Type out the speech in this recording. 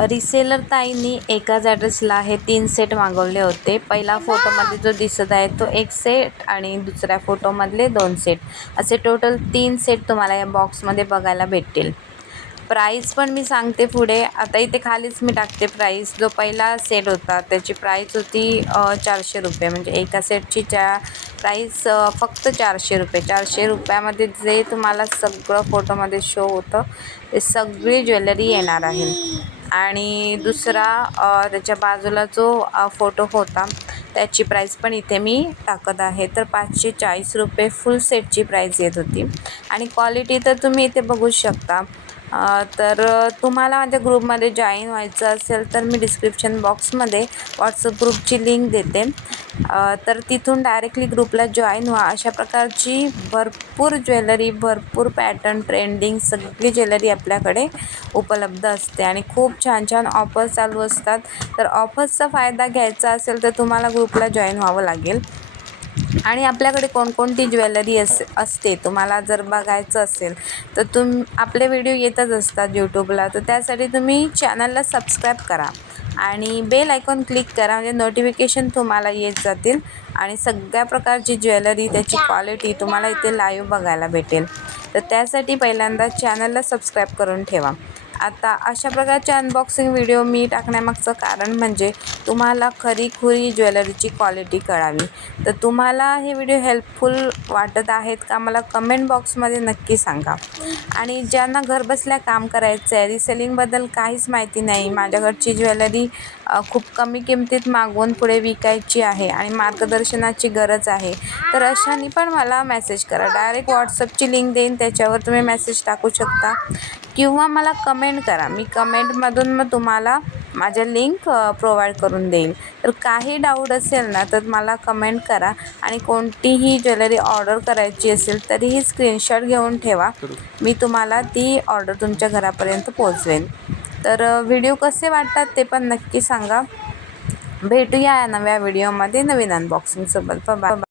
Reseller ताईंनी एकाच ॲड्रेसला हे 3 सेट मागवले होते. पहिला फोटोमध्ये जो दिसत आहे तो 1 सेट आणि दुसऱ्या फोटोमधले 2 सेट, असे टोटल 3 सेट तुम्हाला या बॉक्समध्ये बघायला भेटतील. प्राईस पण मी सांगते पुढे. आता इथे खालीच मी टाकते प्राईस. जो पहिला सेट होता त्याची प्राईस होती ₹400, म्हणजे एका सेटची प्राईस फक्त ₹400. ₹400मध्ये जे तुम्हाला सगळं फोटोमध्ये शो होतं ते सगळी ज्वेलरी येणार आहे. आणि दुसरा त्याच्या बाजूला जो फोटो होता त्याची प्राईस पण इथे मी टाकत आहे. तर ₹540 फुल सेटची प्राईस येत होती. आणि क्वालिटी तर तुम्ही इथे बघू शकता. तर तुम्हाला माझ्या ग्रुपमध्ये जॉईन व्हायचं असेल तर मी डिस्क्रिप्शन बॉक्समध्ये व्हॉट्सअप ग्रुपची लिंक देते. तर तिथून डायरेक्टली ग्रुपला जॉईन व्हा. अशा प्रकारची भरपूर ज्वेलरी, भरपूर पॅटर्न, ट्रेंडिंग सगळी ज्वेलरी आपल्याकडे उपलब्ध असते आणि खूप छान छान ऑफर्स चालू असतात. तर ऑफर्सचा फायदा घ्यायचा असेल तर तुम्हाला ग्रुपला जॉईन व्हावं लागेल. आणि आपल्याकडे कोणकोणती ज्वेलरी असते तुम्हाला जर बघायचं असेल तर आपले व्हिडिओ येतच असतात यूट्यूबला. तर त्यासाठी तुम्ही चॅनलला सबस्क्राईब करा आणि बेल आयकॉन क्लिक करा, म्हणजे नोटिफिकेशन तुम्हाला येत जातील आणि सगळ्या प्रकारची ज्वेलरी, त्याची क्वालिटी तुम्हाला इथे लाईव्ह बघायला भेटेल. तर त्यासाठी पहिल्यांदा चॅनलला सबस्क्राईब करून ठेवा. आता अशा प्रकारचे अनबॉक्सिंग व्हिडिओ मी टाकण्यामागचं कारण म्हणजे तुम्हाला खरीखुरी ज्वेलरीची क्वालिटी कळावी. तर तुम्हाला हे व्हिडिओ हेल्पफुल वाटत आहेत का मला कमेंट बॉक्समध्ये नक्की सांगा. आणि ज्यांना घरबसल्या काम करायचं आहे, रिसेलिंगबद्दल काहीच माहिती नाही, माझ्याकडची ज्वेलरी खूप कमी किमतीत मागवून पुढे विकायची आहे आणि मार्गदर्शनाची गरज आहे, तर अशांनी पण मला मेसेज करा. डायरेक्ट व्हॉट्सअपची लिंक देईन, त्याच्यावर तुम्ही मेसेज टाकू शकता किंवा मला कमेंट करा. मी कमेंटमधून मग तुम्हाला माझ्या लिंक प्रोव्हाइड करून देईल. तर काही डाऊट असेल ना तर मला कमेंट करा आणि कोणतीही ज्वेलरी ऑर्डर करायची असेल तरीही स्क्रीनशॉट घेऊन ठेवा. मी तुम्हाला ती ऑर्डर तुमच्या घरापर्यंत पोहोचवेन. तर व्हिडिओ कसे वाटतात ते पण नक्की सांगा. भेटूया या नव्या व्हिडिओमध्ये नवीन अनबॉक्सिंगसोबत. बाय.